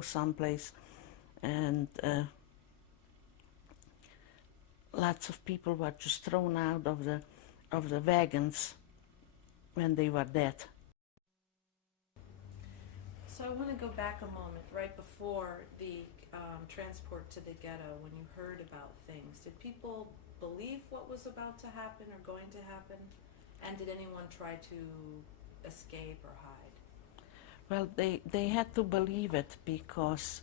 someplace, and lots of people were just thrown out of the wagons when they were dead. So I want to go back a moment, right before the transport to the ghetto, when you heard about things. Did people believe what was about to happen or going to happen? And did anyone try to escape or hide? Well, they had to believe it because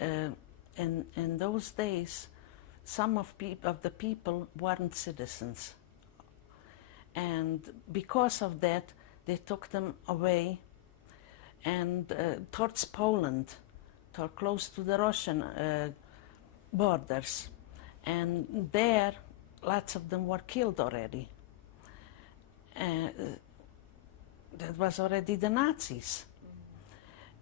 in those days, some of the people weren't citizens. And because of that, they took them away and towards Poland, close to the Russian borders. And there, lots of them were killed already. That was already the Nazis.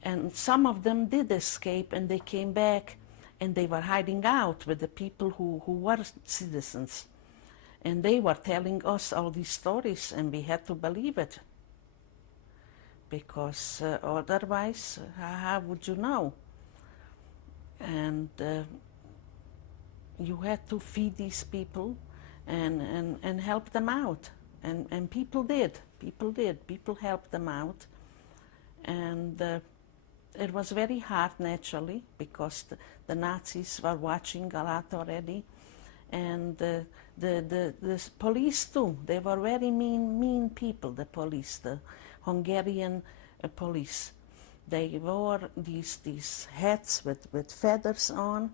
And some of them did escape, and they came back, and they were hiding out with the people who were citizens. And they were telling us all these stories, and we had to believe it. Because otherwise, how would you know? And you had to feed these people and help them out. And people did. People helped them out. And it was very hard, naturally, because the Nazis were watching a lot already. And the police, too. They were very mean people, the police, the Hungarian police. They wore these hats with feathers on,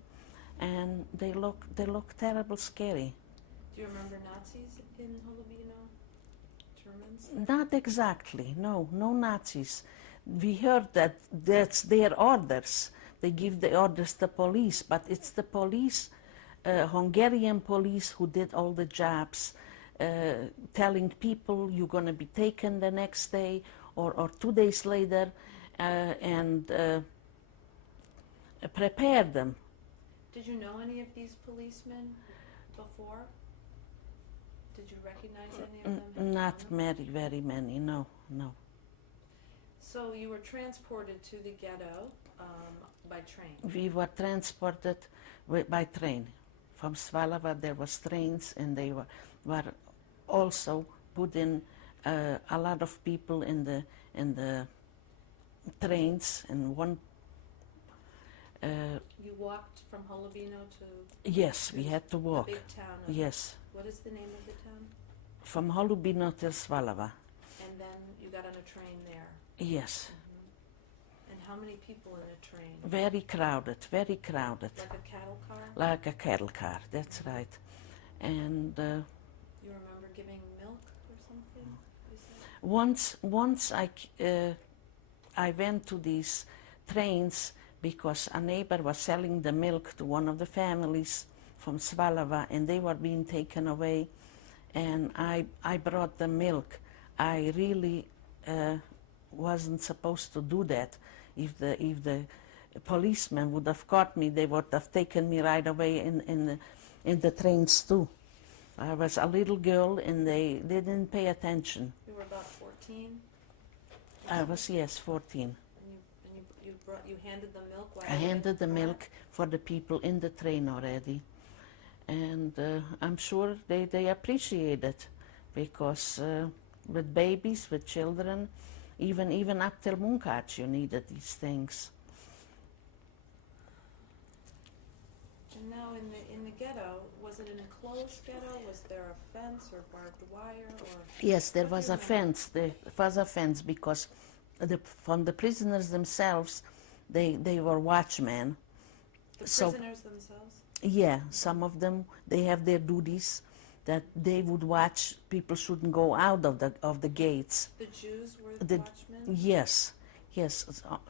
and they look terrible scary. Do you remember Nazis in Holobyno? Germans? Not exactly, no Nazis. We heard that that's their orders. They give the orders to police, but it's the police, Hungarian police, who did all the jobs, telling people you're going to be taken the next day or 2 days later, and prepare them. Did you know any of these policemen before? Did you recognize any of them? Not very many, no. So you were transported to the ghetto by train? We were transported by train. From Svalava there was trains, and they were also put in a lot of people in the trains, and one. You walked from Holobyno to? Yes, we had to walk. The big town. Yes. What is the name of the town? From Holobyno to Svalava. And then you got on a train there? Yes. Mm-hmm. And how many people in a train? Very crowded. Like a cattle car? Like a cattle car, that's right. And you remember giving milk or something? You said? once I went to these trains because a neighbor was selling the milk to one of the families from Svalava, and they were being taken away, and I brought the milk. I really wasn't supposed to do that. If the policemen would have caught me, they would have taken me right away in the trains too. I was a little girl, and they didn't pay attention. You were about 14? I was, yes, 14. And you handed the milk? I handed the milk for the people in the train already. And I'm sure they appreciate it, because with babies, with children, even up till Munkac, you needed these things. And now in the ghetto, was it an enclosed ghetto? Was there a fence or barbed wire? Or yes, there was a fence. There was a fence because from the prisoners themselves, they were watchmen. The prisoners themselves? Yeah, some of them, they have their duties that they would watch. People shouldn't go out of the gates. The Jews were the watchmen? Yes,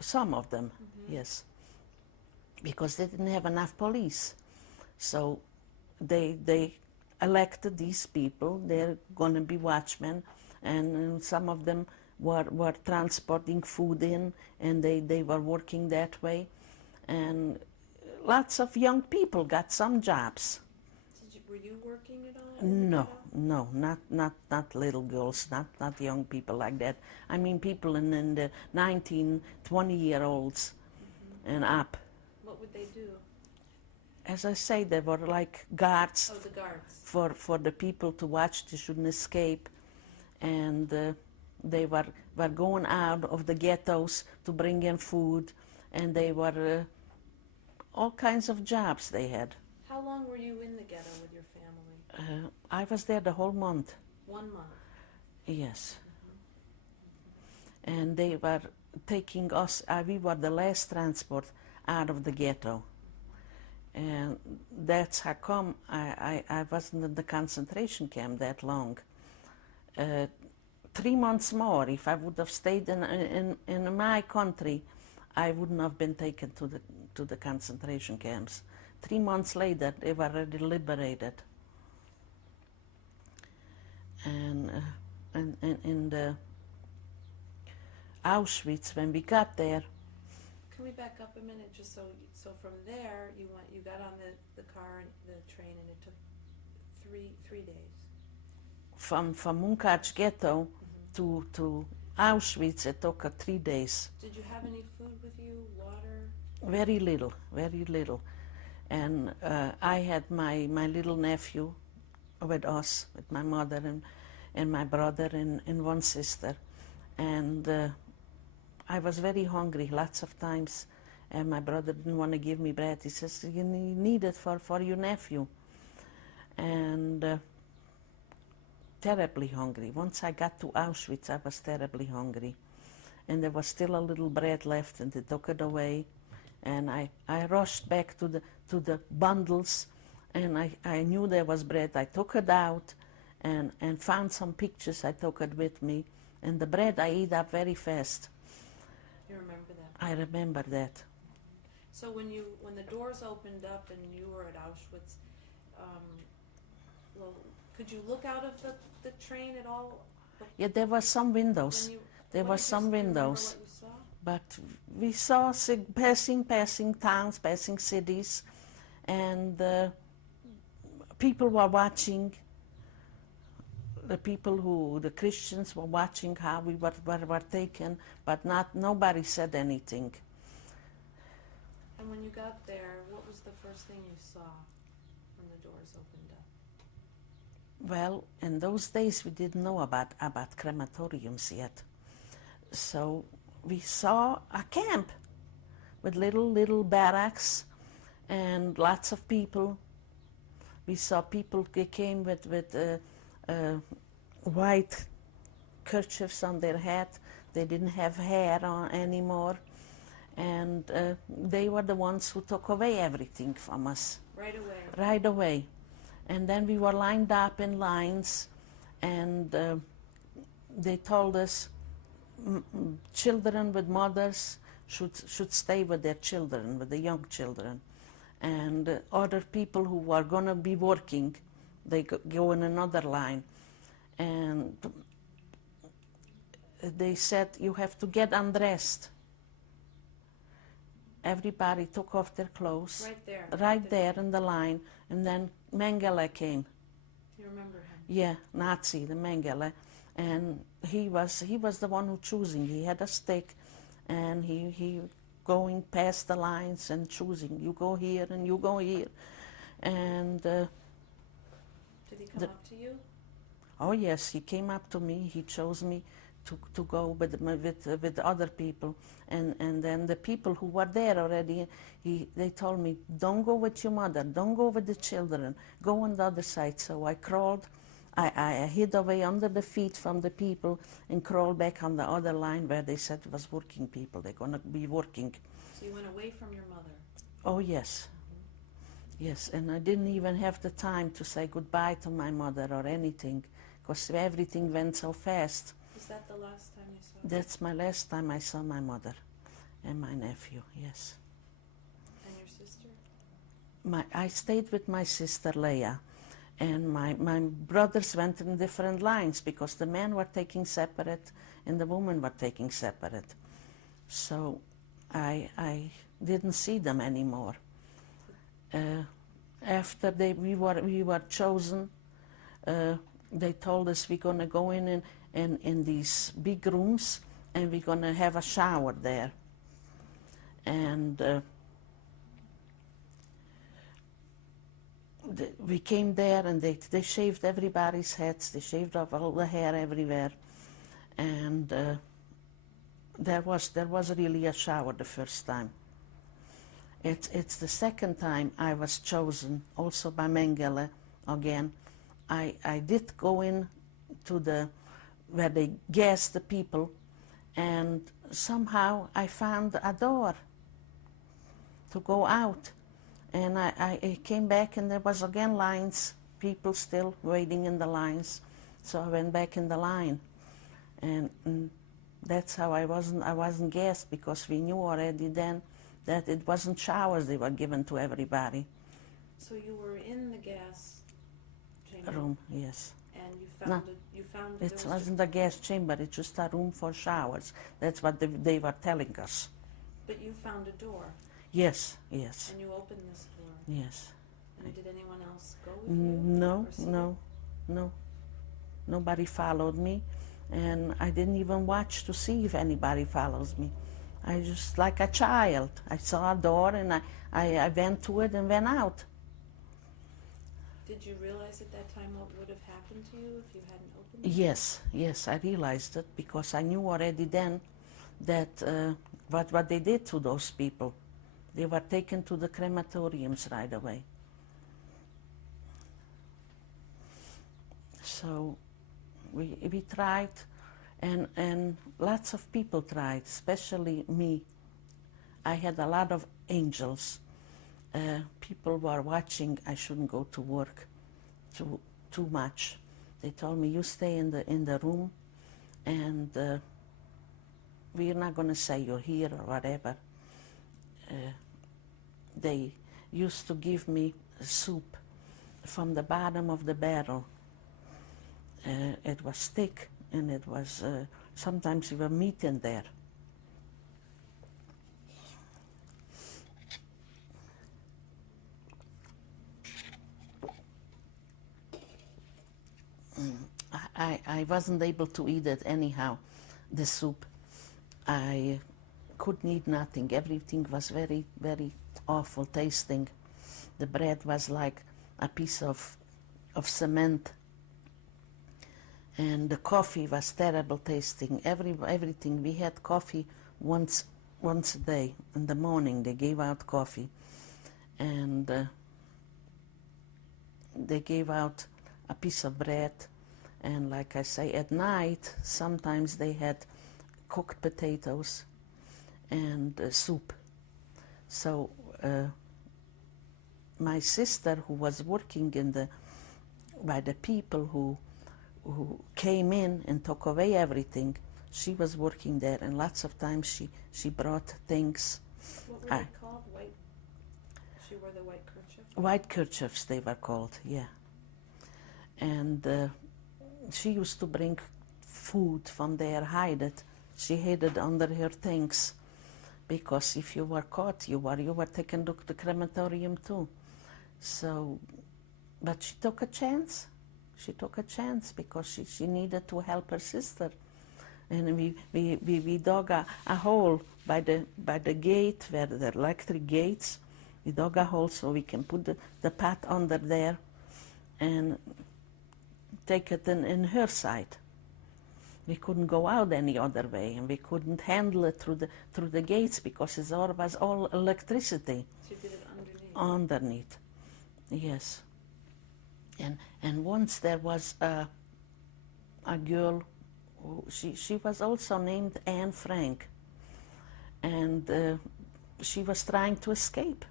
some of them, yes. Because they didn't have enough police. So they elected these people. They're going to be watchmen, and some of them were transporting food in, and they were working that way. And lots of young people got some jobs. Were you working at all? No, not little girls, not young people like that. I mean people in the 19, 20-year-olds. and up. What would they do? As I say, they were like guards, Oh, the guards. for the people to watch. They shouldn't escape. And they were going out of the ghettos to bring in food, and they were all kinds of jobs they had. How long were you in the ghetto with your family? I was there the whole month. 1 month. Yes. And they were taking us, we were the last transport out of the ghetto. And that's how come I wasn't in the concentration camp that long. 3 months more, if I would have stayed in my country, I wouldn't have been taken to the concentration camps. 3 months later, they were already liberated. And in the Auschwitz, when we got there. Can we back up a minute, just so from there you got on the car and the train, and it took three days. From Munkac ghetto to Auschwitz, it took 3 days. Did you have any food with you, water? Very little, very little. And I had my little nephew with us, with my mother and my brother and one sister. And I was very hungry lots of times. And my brother didn't want to give me bread. He says, you need it for your nephew. And terribly hungry. Once I got to Auschwitz, I was terribly hungry. And there was still a little bread left, and they took it away. And I rushed back to the bundles, and I knew there was bread. I took it out and found some pictures. I took it with me. And the bread I ate up very fast. You remember that? I remember that. So when the doors opened up and you were at Auschwitz, well, could you look out of the train at all? Yeah, there were some windows. There were some windows. But we saw passing towns, passing cities, and people were watching. The Christians were watching how we were taken, but nobody said anything. And when you got there, what was the first thing you saw when the doors opened up? Well, in those days we didn't know about crematoriums yet. So we saw a camp with little barracks and lots of people. We saw people came with white kerchiefs on their head. They didn't have hair on anymore. And they were the ones who took away everything from us. Right away? Right away. And then we were lined up in lines, and they told us children with mothers should stay with their children, with the young children. And other people who were going to be working, they go in another line. And they said, you have to get undressed. Everybody took off their clothes. Right there. Right there in the line. And then Mengele came. Do you remember him? Yeah, Nazi, the Mengele. And he was the one who choosing. He had a stick, and he going past the lines and choosing. You go here and you go here. And did he come up to you? Oh yes, he came up to me. He chose me to go with other people, and then the people who were there already, they told me, don't go with your mother, don't go with the children, go on the other side. So I crawled, I hid away under the feet from the people and crawled back on the other line where they said it was working people, they're going to be working. So you went away from your mother? Oh yes. Yes, and I didn't even have the time to say goodbye to my mother or anything, because everything went so fast. Is that the last time you saw her? That's my last time I saw my mother and my nephew, yes. And your sister? I stayed with my sister Leah, and my brothers went in different lines because the men were taking separate and the women were taking separate. So I didn't see them anymore. After we were chosen, they told us we're going to go in these big rooms and we're going to have a shower there. And we came there, and they shaved everybody's heads. They shaved off all the hair everywhere, and there was really a shower the first time. It's the second time I was chosen, also by Mengele again. I did go in to where they gassed the people, and somehow I found a door to go out. And I came back, and there was again lines, people still waiting in the lines. So I went back in the line, and that's how I wasn't gassed, because we knew already then that it wasn't showers they were given to everybody. So you were in the gas chamber Room, yes. and you found It wasn't a gas chamber, it's just a room for showers. That's what they were telling us. But you found a door. Yes, yes. And you opened this door. Yes. And did anyone else go with you? No. Nobody followed me, and I didn't even watch to see if anybody follows me. I just, like a child, I saw a door, and I went to it and went out. Did you realize at that time what would have happened to you if you hadn't opened it? Yes, I realized it, because I knew already then that what they did to those people. They were taken to the crematoriums right away. So we tried, and lots of people tried, especially me. I had a lot of angels. People were watching. I shouldn't go to work too much. They told me, you stay in the room, and we're not going to say you're here or whatever. They used to give me soup from the bottom of the barrel. It was thick, and it was sometimes there were meat in there. I wasn't able to eat it anyhow, the soup. I couldn't eat nothing. Everything was very, very awful tasting. The bread was like a piece of cement, and the coffee was terrible tasting. Everything. We had coffee once a day. In the morning they gave out coffee, and they gave out a piece of bread, and like I say, at night sometimes they had cooked potatoes and soup. So my sister, who was working by the people who came in and took away everything, she was working there, and lots of times she brought things. What were they called? White? She wore the white kerchief? White kerchiefs they were called, yeah. And she used to bring food from there, hide it. She hid it under her things, because if you were caught, you were taken to the crematorium too. So, but she took a chance. She took a chance because she needed to help her sister. And we dug a hole by the gate, where the electric gates. We dug a hole so we can put the pot under there and take it in her side. We couldn't go out any other way, and we couldn't handle it through the gates, because it was all electricity. So you did it underneath? Underneath, yes. And once there was a girl, she was also named Anne Frank, and she was trying to escape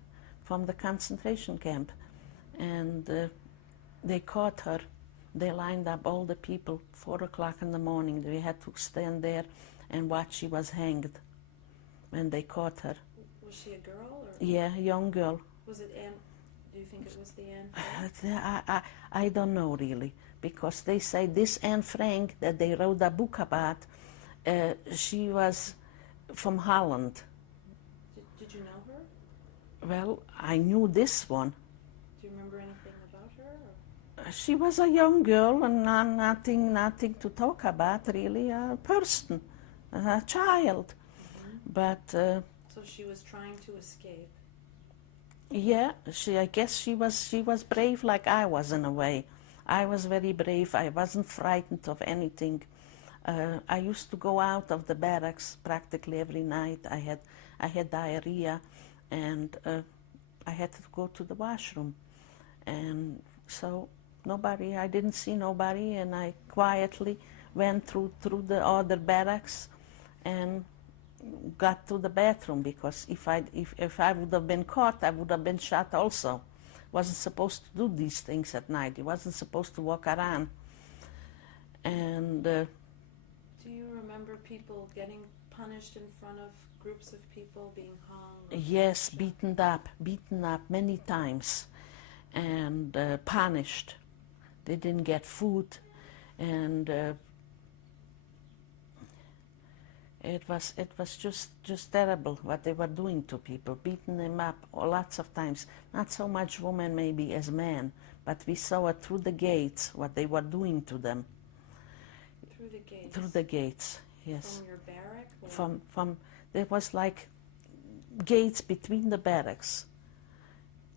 from the concentration camp, and they caught her. They lined up all the people, 4 o'clock in the morning. We had to stand there and watch. She was hanged when they caught her. Was she a girl? Or? Yeah, a young girl. Was it Anne? Do you think it was the Anne Frank? I don't know really, because they say this Anne Frank that they wrote a book about, she was from Holland. Did you know her? Well, I knew this one. Do you remember anything about her? Or? She was a young girl, and nothing to talk about really, a person, a child. Mm-hmm. But So So she was trying to escape. Yeah, I guess she was brave like I was in a way. I was very brave. I wasn't frightened of anything. I used to go out of the barracks practically every night. I had diarrhea, and I had to go to the washroom, and so I didn't see nobody, and I quietly went through the other barracks, and got to the bathroom, because if I would have been caught, I would have been shot also. Wasn't supposed to do these things at night. He wasn't supposed to walk around. And do you remember people getting punished in front of groups of people, being hung? yes, beaten up many times, and punished. They didn't get food, and it was just terrible what they were doing to people, beating them up lots of times. Not so much women maybe as men, but we saw it through the gates what they were doing to them. Through the gates? Through the gates, yes. From your barrack? Or? From there was like gates between the barracks,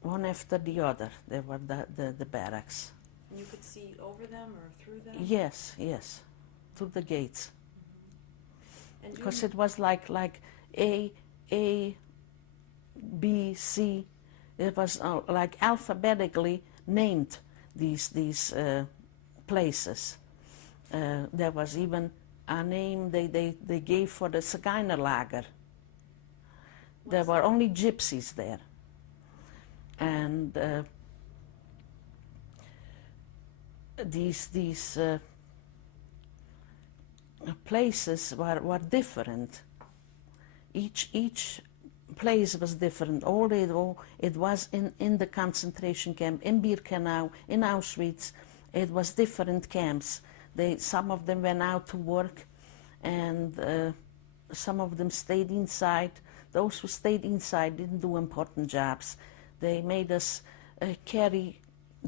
one after the other. There were the barracks. And you could see over them or through them? Yes, through the gates. And Because it was like A, B, C. It was like alphabetically named these places. There was even a name they gave for the Zigeunerlager. There were only gypsies there. And these places were different. Each place was different. Although it was in the concentration camp, in Birkenau, in Auschwitz, it was different camps. Some of them went out to work, and some of them stayed inside. Those who stayed inside didn't do important jobs. They made us carry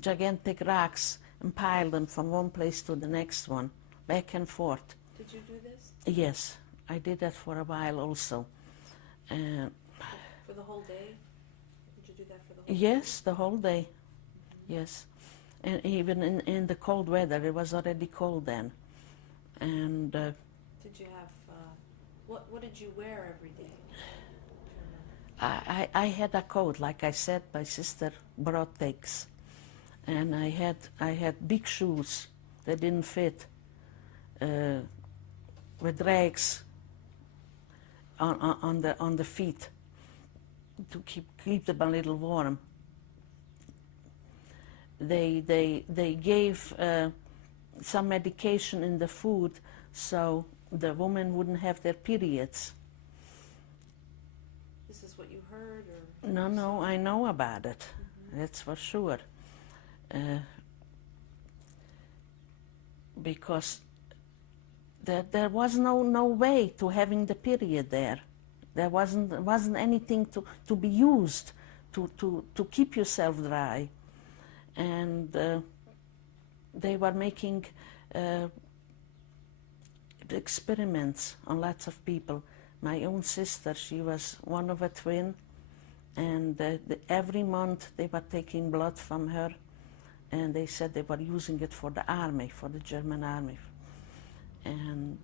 gigantic rocks and pile them from one place to the next one, back and forth. Did you do this? Yes, I did that for a while also. For the whole day? Did you do that for the whole day? Yes, the whole day. Yes. And even in the cold weather, it was already cold then. And did you have, what did you wear every day? I had a coat, like I said, my sister brought things. And I had big shoes that didn't fit, with rags on the feet to keep them a little warm. They gave some medication in the food so the women wouldn't have their periods. This is what you heard, or? No, I know about it. That's for sure. Because there was no way to having the period there. There wasn't anything to be used to keep yourself dry. And they were making experiments on lots of people. My own sister, she was one of a twin, and every month they were taking blood from her, and they said they were using it for the army, for the German army. And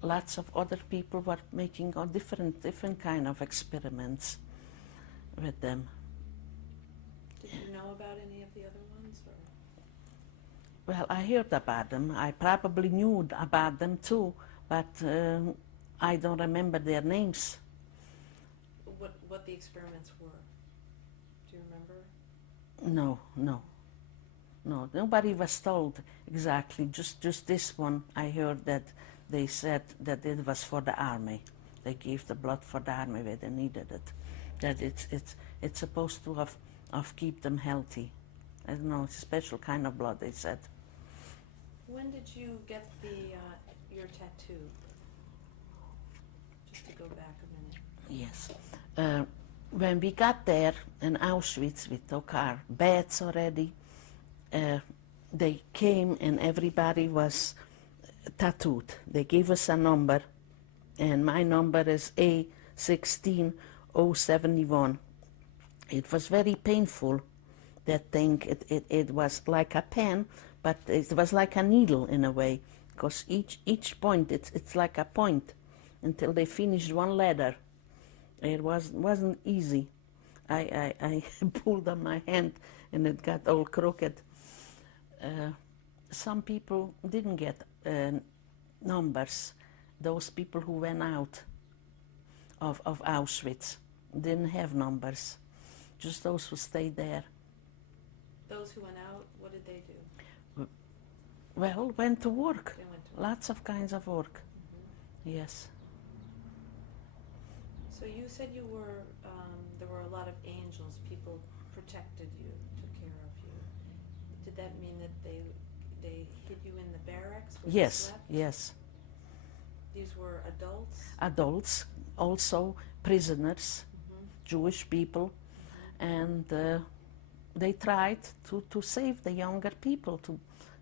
lots of other people were making all different kind of experiments with them. Did you know about any of the other ones? Or? Well, I heard about them. I probably knew about them too, but I don't remember their names. What the experiments were? Do you remember? No. Nobody was told exactly. Just this one, I heard that they said that it was for the army. They gave the blood for the army where they needed it. That it's supposed to have keep them healthy. I don't know, it's a special kind of blood, they said. When did you get your tattoo? Just to go back a minute. Yes. When we got there in Auschwitz, we took our beds already. They came and everybody was tattooed. They gave us a number, and my number is 16071. It was very painful, that thing. It was like a pen, but it was like a needle in a way, because each point, it's like a point, until they finished one letter. It wasn't easy. I pulled on my hand, and it got all crooked. Some people didn't get numbers. Those people who went out of Auschwitz didn't have numbers. Just those who stayed there. Those who went out, what did they do? Well, went to work. They went to Lots of kinds of work. Mhm. Yes. So you said you were, there were a lot of angels, people protected you, took care of you. Did that mean that they hid you in the barracks where you Yes, slept? yes. These were adults? Adults, also prisoners, Mhm. Jewish people, Mhm. and they tried to save the younger people,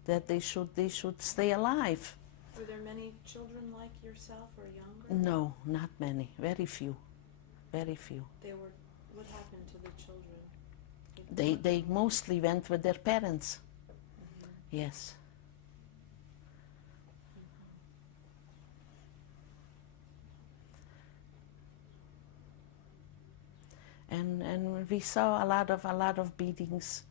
that they should stay alive. Were there many children like yourself or younger? No, not many. Very few. Very few. What happened to the children? They mostly went with their parents. Mhm. Yes. And we saw a lot of beatings,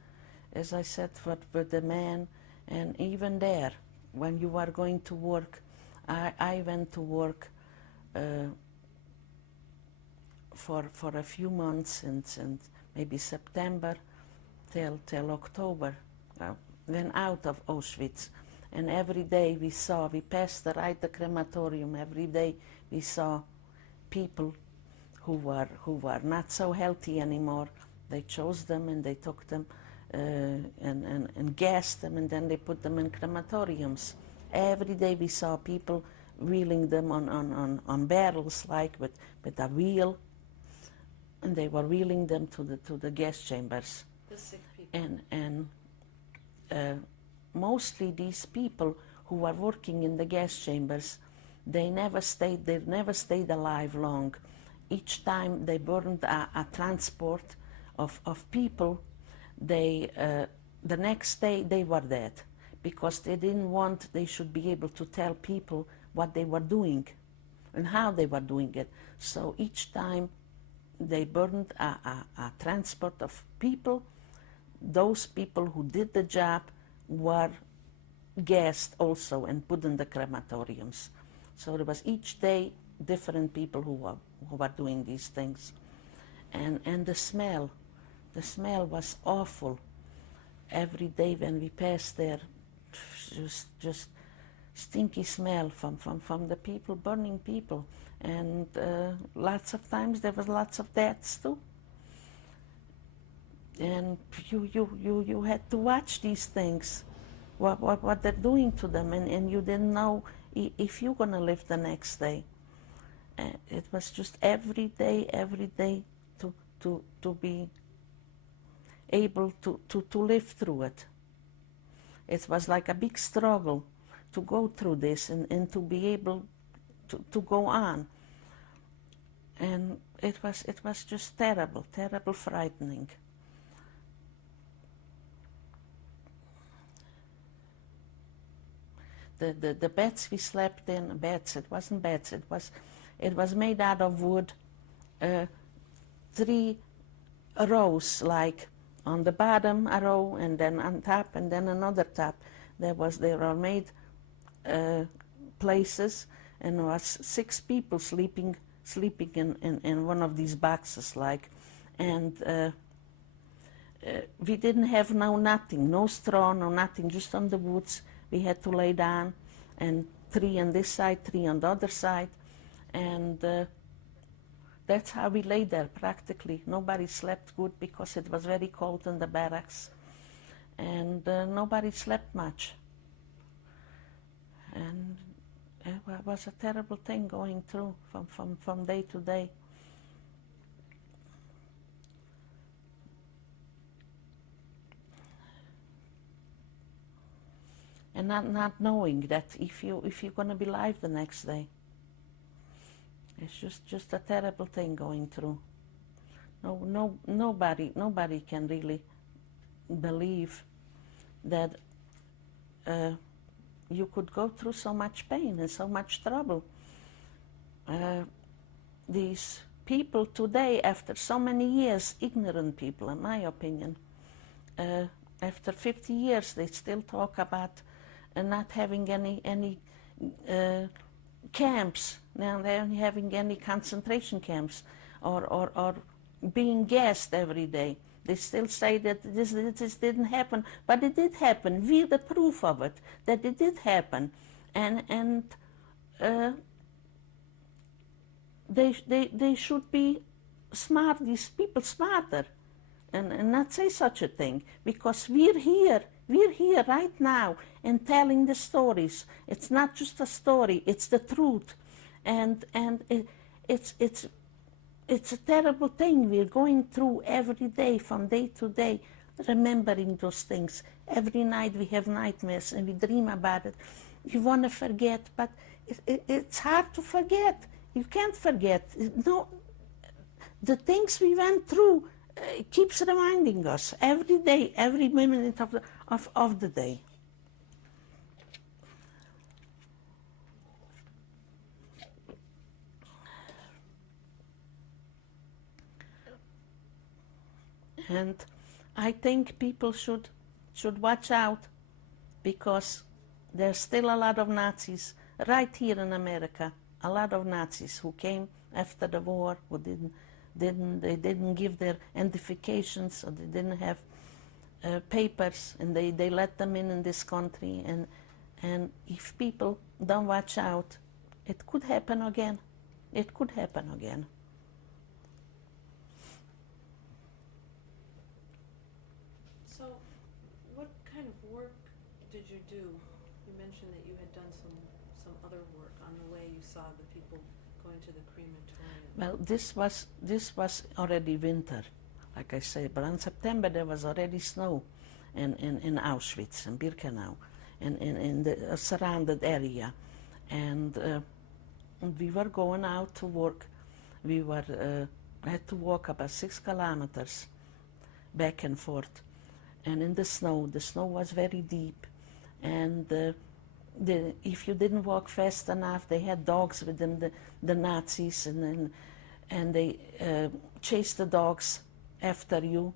as I said, with the men, and even there, when you are going to work, I went to work for a few months, since maybe September till October, then out of Auschwitz. And every day we passed right the crematorium, every day we saw people who were not so healthy anymore. They chose them and they took them and gassed them, and then they put them in crematoriums. Every day we saw people wheeling them on barrels, like with a wheel, and they were wheeling them to the gas chambers. The sick people. And mostly these people who were working in the gas chambers, they never stayed alive long. Each time they burned a transport of people, the next day they were dead, because they should be able to tell people what they were doing and how they were doing it. So each time they burned a transport of people, those people who did the job were gassed also and put in the crematoriums. So there was each day different people who were doing these things. And the smell was awful. Every day when we passed there, just stinky smell from the people, burning people. And lots of times there was lots of deaths too. And you had to watch these things, what they're doing to them, and you didn't know if you're gonna live the next day. It was just every day to be able to live through it. It was like a big struggle to go through this and to be able to go on. And it was just terrible, frightening. The beds we slept in, it wasn't beds, it was made out of wood, 3 rows, like on the bottom a row, and then on top, and then another top. There were made places, and there was 6 people sleeping in one of these boxes, like, and we didn't have nothing, no straw, no nothing, just on the woods. We had to lay down, and 3 on this side, 3 on the other side, and that's how we lay there practically. Nobody slept good because it was very cold in the barracks, and nobody slept much. And it was a terrible thing going through from day to day. And not knowing that if you're going to be alive the next day. It's just a terrible thing going through. Nobody can really believe that you could go through so much pain and so much trouble. These people today, after so many years, ignorant people, in my opinion, after 50 years, they still talk about not having any camps, now they're having any concentration camps, or being gassed every day. They still say that this didn't happen, but it did happen. We're the proof of it, that it did happen. And they should be smart, these people smarter, and not say such a thing, because we're here right now and telling the stories. It's not just a story, it's the truth. And it's a terrible thing we're going through every day, from day to day, remembering those things. Every night we have nightmares and we dream about it. You want to forget, but it's hard to forget. You can't forget. No, the things we went through keeps reminding us every day, every minute of the day. And I think people should watch out, because there's still a lot of Nazis right here in America. A lot of Nazis who came after the war, who didn't give their identifications, or they didn't have papers, and they let them in this country. And if people don't watch out, it could happen again. It could happen again. So, what kind of work did you do? You mentioned that you had done some other work on the way you saw the people going to the crematorium. Well, this was already winter, like I said, but in September there was already snow in Auschwitz and Birkenau, and in the surrounded area, and we were going out to work. We had to walk about 6 kilometers back and forth, and in the snow was very deep, and if you didn't walk fast enough, they had dogs with them, the Nazis, and they chased the dogs after you.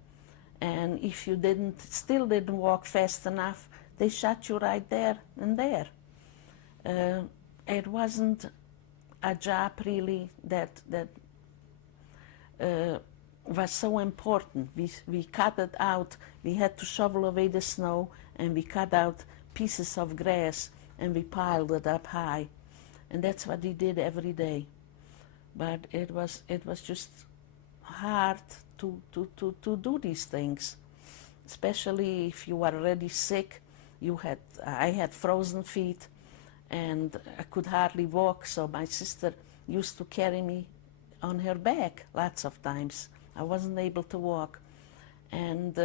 And if you still didn't walk fast enough, they shot you right there and there. It wasn't a job really that was so important. We cut it out. We had to shovel away the snow, and we cut out pieces of grass, and we piled it up high, and that's what we did every day. But it was just hard to do these things, especially if you were already sick. I had frozen feet, and I could hardly walk, so my sister used to carry me on her back lots of times. I wasn't able to walk, and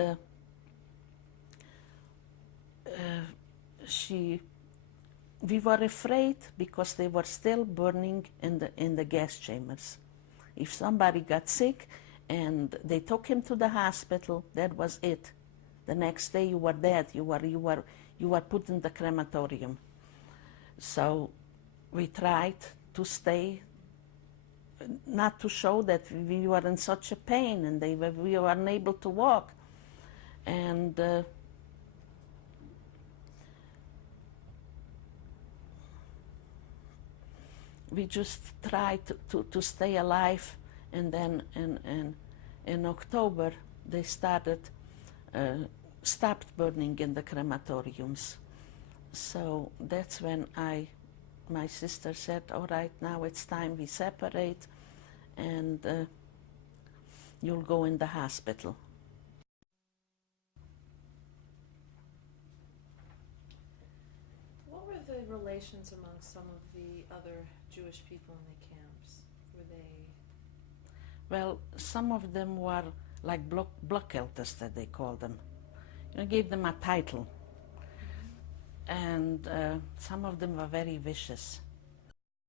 we were afraid because they were still burning in the gas chambers. If somebody got sick and they took him to the hospital, that was it. The next day you were dead. You were put in the crematorium. So we tried to stay, not to show that we were in such a pain and we were unable to walk. And we just tried to stay alive. And then in October they stopped burning in the crematoriums. So that's when my sister said, all right, now it's time we separate, and you'll go in the hospital. What were the relations among some of the other Jewish people in the camps? Were they... Well, some of them were like blockelters, that they called them. You know, gave them a title. And some of them were very vicious.